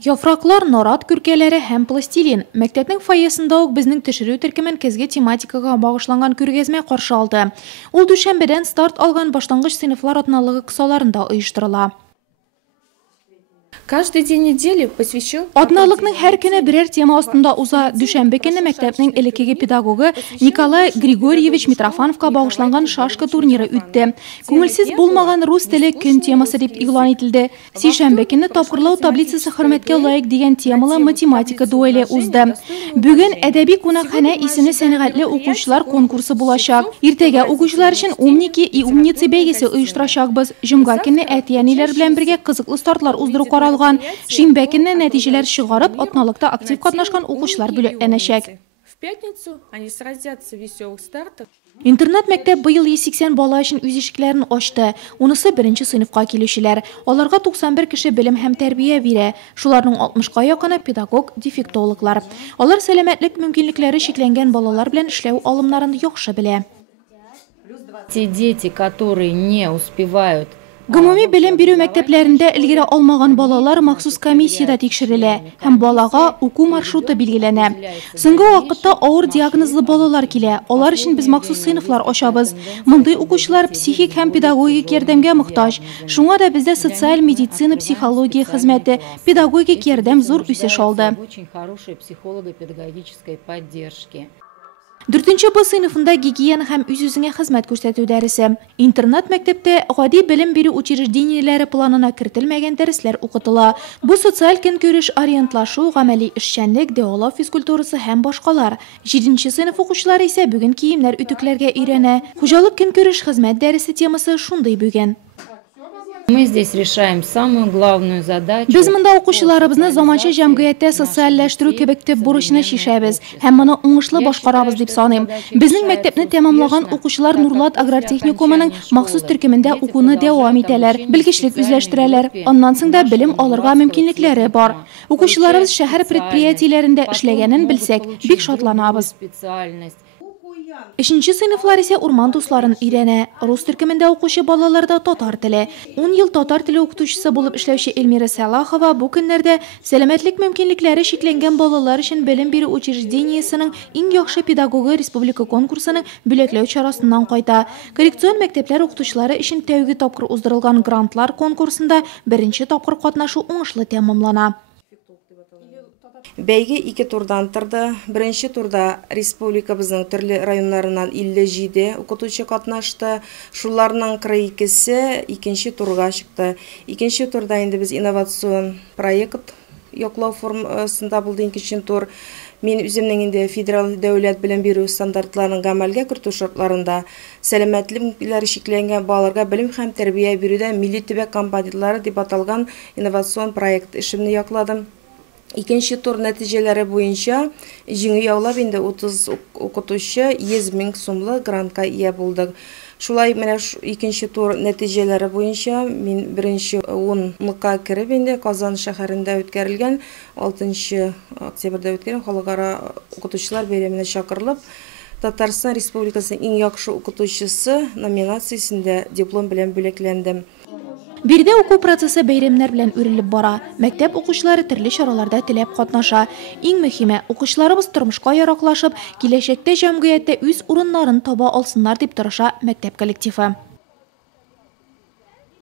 Яфраклар, нарат күркәләре һәм пластилин. Мәктәпнең фойесында ук безнең төшерү төркемен көзге тематикага багышланган күргәзмә каршы алды. Ул дүшәмбедән старт алган башлангыч сыйныфлар атналыгы кысаларында оештырыла. Каждый день недели посвящен... Атналыкның һәр көне берәр тема астында уза. Дүшәмбе көне мәктәпнең элеккеге педагогы Николай Григорьевич Митрофановка багышланган шашка турниры үтте. Күңелсез булмаган рус теле көн темасы дип игълан ителде. Сишәмбе көне тапкырлау таблицасы хөрмәткә лаек дигән темалы математика дуэле узды. Бүген әдәби кунакханә исемле сәнгатьле укучылар конкурсы булачак. Иртәгә укучылар өчен умники и умницы бәйгесе оештырачакбыз. Җомга көне әти-әниләр белән бергә кызыклы стартлар уздыру каралган. Шимбә көнне нәтиҗәләр чыгарып, атналыкта актив катнашкан укучылар бүләкләнәчәк. В пятницу они сразятся в веселых стартах. Интернат-мәктәп быел 180 бала өчен үз ишекләрен ачты. Унысы 1нче сыйныфка килүчеләр. Аларга 91 кеше белем һәм тәрбия бирә. Шуларның 60-ка якыны педагог, дефектологлар. Алар сәламәтлек мөмкинлекләре чикләнгән балалар белән эшләү алымнарын яхшы белә. Те дети, которые не успевают. Гомуми белем бирү мәктәпләрендә өлгерә алмаган балалар махсус комиссияда тикшерелә һәм балага уку маршруты билгеләнә. Соңгы вакытта авыр диагнозлы балалар килә. Алар өчен без махсус сыйныфлар ачабыз. Мондый укучылар психик һәм педагогик ярдәмгә мохтаҗ. Шуңа да бездә социаль медицина, психология хезмәте, педагогик ярдәм зур үсеш алды. Очень хорошей психолого-педагогической поддержки. 4нче Б сыйныфында гигиена һәм үз-үзеңә хезмәт күрсәтү дәресе. Интернат мәктәптә гади белем бирү учреждениеләре планына кертелмәгән дәресләр укытыла. Бу социаль көнкүреш, ориентлашу, гамәли эшчәнлек, диалог физкультурасы һәм башкалар. 7нче сыйныф укучылары исә бүген киемнәр үтүкләргә өйрәнә. Хуҗалык көнкүреш хезмәт дәресе темасы шундый бүген. Мы здесь решаем самую главную задачу. Без монда укучыларыбызны заманча җәмгыятьтә социальләштерү кебек төп бурычны шишәбез һәм моны уңышлы башкарабыз дип саныйм. Безнең мәктәпне тәмамлаган укучылар Нурлат агротехникумының махсус төркемендә укуны дәвам итәләр, белгечлек үзләштерәләр. Аннан соң да белем алырга мөмкинлекләре бар. Укучыларыбыз шәһәр предприятиеләрендә эшләгәнен белсәк, бик шатланабыз. 3нче сыйныфлар исә урман дусларын өйрәнә. Рус төркемендә укучы балаларда татар теле. 10 ел татар теле укытучысы булып эшләүче Эльмира Салахова бу көннәрдә сәламәтлек мөмкинлекләре шикләнгән балалар өчен белем бирү учреждениесенең иң яхшы педагогы республика конкурсының бүләкләү чарасыннан кайта. Коррекцион мәктәпләр укытучылары өчен тәүге тапкыр уздырылган грантлар конкурсында 1нче тапкыр катнашу уңышлы тәмамлана. Бәйге 2 турдан торды. Беренче турда республикабызның төрле районнарыннан 57 укытучы катнашты. Шуларның 42-се икенче турга чыкты. Икенче турда инде без инновацион проект яклау формасында булды икенче тур. Мен үземнең инде федераль дәүләт белем бирү стандартларын гамәлгә кертү шартларында сәламәтлекләре шикләнгән балаларга белем һәм тәрбия бирүдә милли төбәк компанияләре дип аталган инновацион проект эшемне якладым. Икенче тур нәтиҗәләре буенча җиңү яулап инде 30 укытучы 100 000 сумлы грантка ия булдык. Шулай менә икенче тур нәтиҗәләре буенча мин беренче 10-лыкка кереп инде Казан шәһәрендә үткәрелгән 6 октябрьдә үткәргән халыкара укытучылар бәйрәменә чакырылып, Татарстан Республикасының иң яхшы укытучысы номинациясендә диплом белән бүләкләндем. Бирдә уку процессы бәйрәмнәр белән үрелеп бара. Мәктәп укучылары төрле чараларда теләп катнаша. Иң мөһиме, укучыларыбыз тормышка яраклашып, киләчәктә җәмгыятьтә үз урыннарын таба алсыннар дип тырыша мәктәп коллективы.